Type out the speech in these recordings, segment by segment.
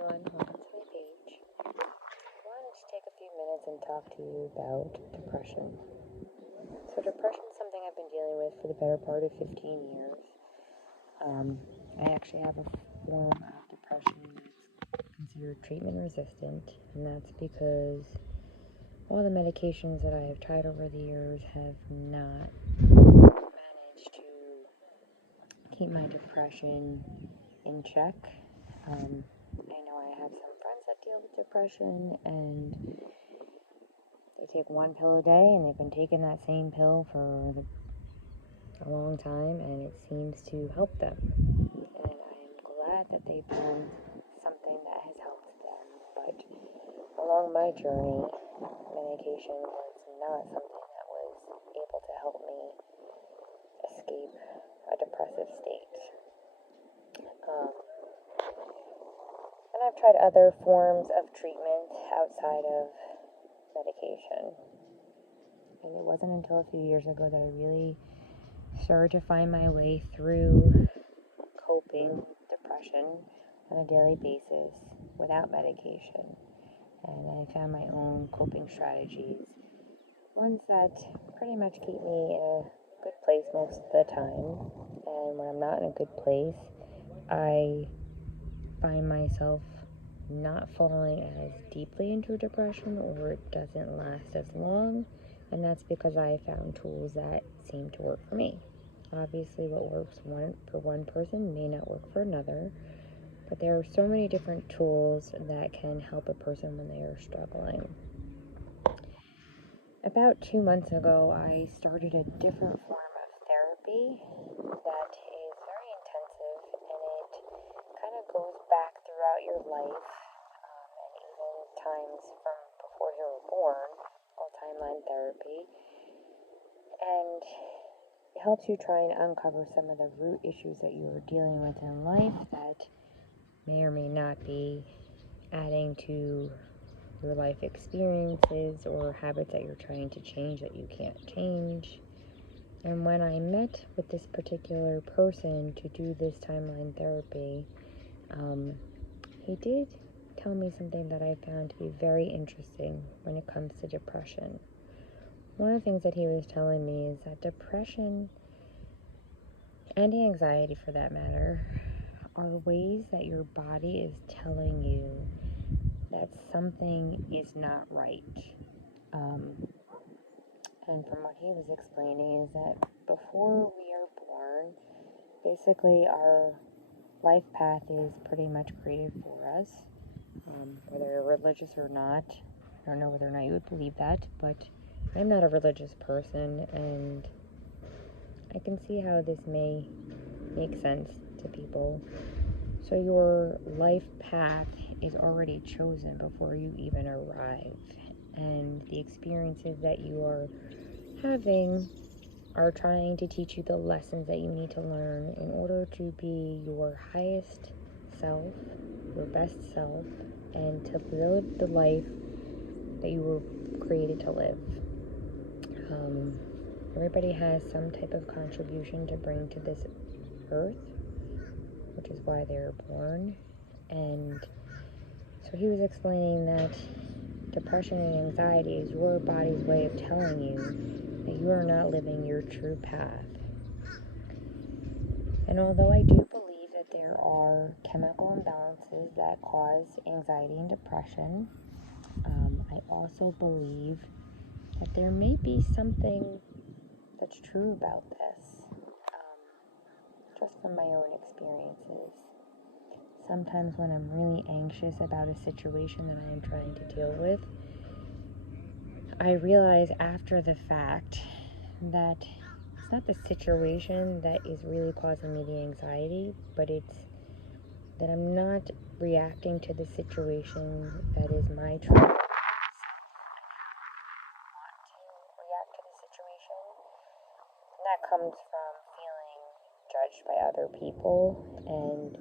everyone, welcome to my page. I wanted to take a few minutes and talk to you about depression. So depression is something I've been dealing with for the better part of 15 years. I actually have a form of depression that's considered treatment resistant, and that's because all the medications that I have tried over the years have not managed to keep my depression in check. I know I have some friends that deal with depression, and they take one pill a day, and they've been taking that same pill for a long time, and it seems to help them. And I am glad that they found something that has helped them. But along my journey, medication was not something that was able to help me escape a depressive state. And I've tried other forms of treatment outside of medication. And it wasn't until a few years ago that I really started to find my way through coping with depression on a daily basis without medication. And I found my own coping strategies, ones that pretty much keep me in a good place most of the time. And when I'm not in a good place, I find myself not falling as deeply into depression, or it doesn't last as long, and that's because I found tools that seem to work for me. Obviously, what works for one person may not work for another, but there are so many different tools that can help a person when they are struggling. About 2 months ago, I started a different form of therapy that is very intensive, and it kind of goes back throughout your life, and even times from before you were born, called timeline therapy. And it helps you try and uncover some of the root issues that you are dealing with in life that may or may not be adding to your life experiences or habits that you're trying to change that you can't change. And when I met with this particular person to do this timeline therapy, he did tell me something that I found to be very interesting when it comes to depression. One of the things that he was telling me is that depression and anxiety, for that matter, are ways that your body is telling you that something is not right. And from what he was explaining is that before we are born, basically our life path is pretty much created for us. Whether you're religious or not, I don't know whether or not you would believe that, but I'm not a religious person, and I can see how this may make sense to people. So your life path is already chosen before you even arrive, and the experiences that you are having are trying to teach you the lessons that you need to learn in order to be your highest self, your best self, and to live the life that you were created to live. Everybody has some type of contribution to bring to this earth, which is why they're born. And so he was explaining that depression and anxiety is your body's way of telling you that you are not living your true path. And although I do believe that there are chemical imbalances that cause anxiety and depression, I also believe that there may be something that's true about this, just from my own experiences. Sometimes when I'm really anxious about a situation that I am trying to deal with, I realize after the fact that it's not the situation that is really causing me the anxiety, but it's that I'm not reacting to the situation that is my truth. React to the situation, and that comes from feeling judged by other people and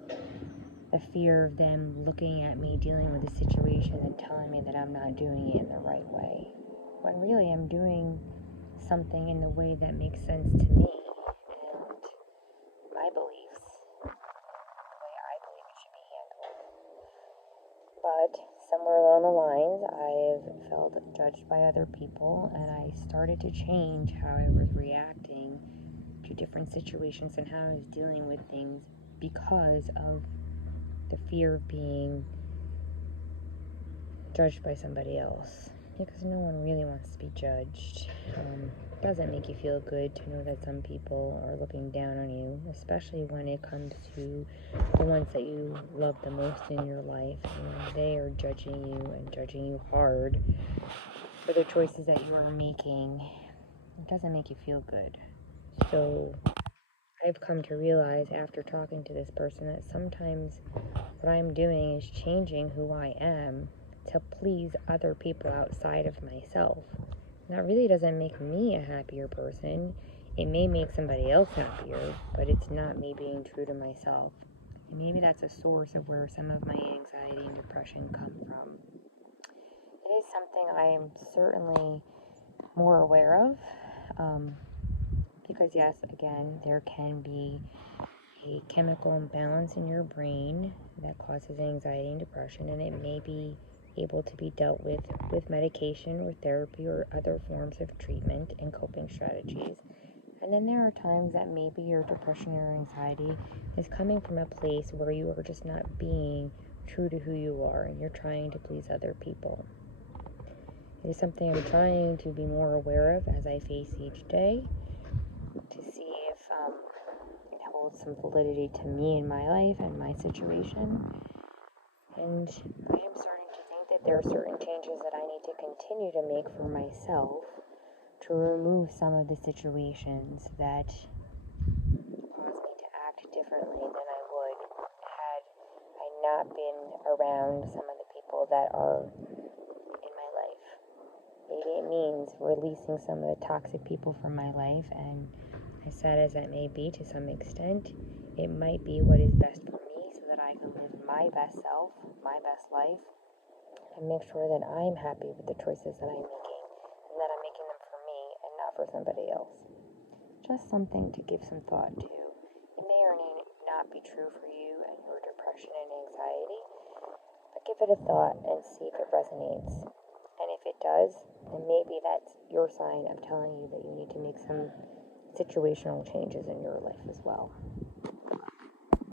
the fear of them looking at me dealing with a situation and telling me that I'm not doing it in the right way, when really I'm doing something in the way that makes sense to me and my beliefs, the way I believe it should be handled. But somewhere along the lines, I've felt judged by other people, and I started to change how I was reacting to different situations and how I was dealing with things because of the fear of being judged by somebody else. Because no one really wants to be judged. It doesn't make you feel good to know that some people are looking down on you, especially when it comes to the ones that you love the most in your life, and they are judging you and judging you hard for the choices that you are making. It doesn't make you feel good. So I've come to realize after talking to this person that sometimes what I'm doing is changing who I am to please other people outside of myself. And that really doesn't make me a happier person. It may make somebody else happier, but it's not me being true to myself. And maybe that's a source of where some of my anxiety and depression come from. It is something I am certainly more aware of. Because yes, again, there can be a chemical imbalance in your brain that causes anxiety and depression, and it may be able to be dealt with medication or therapy or other forms of treatment and coping strategies. And then there are times that maybe your depression or anxiety is coming from a place where you are just not being true to who you are and you're trying to please other people. It is something I'm trying to be more aware of as I face each day to see if it holds some validity to me in my life and my situation. And I am starting to think that there are certain changes that I need to continue to make for myself to remove some of the situations that cause me to act differently than I would had I not been around some of the people that are in my life. Maybe it means releasing some of the toxic people from my life, and as sad as that may be to some extent, it might be what is best for me so that I can live my best self, my best life, and make sure that I'm happy with the choices that I'm making and that I'm making them for me and not for somebody else. Just something to give some thought to. It may or may not be true for you and your depression and anxiety, but give it a thought and see if it resonates. And if it does, then maybe that's your sign of telling you that you need to make some situational changes in your life as well.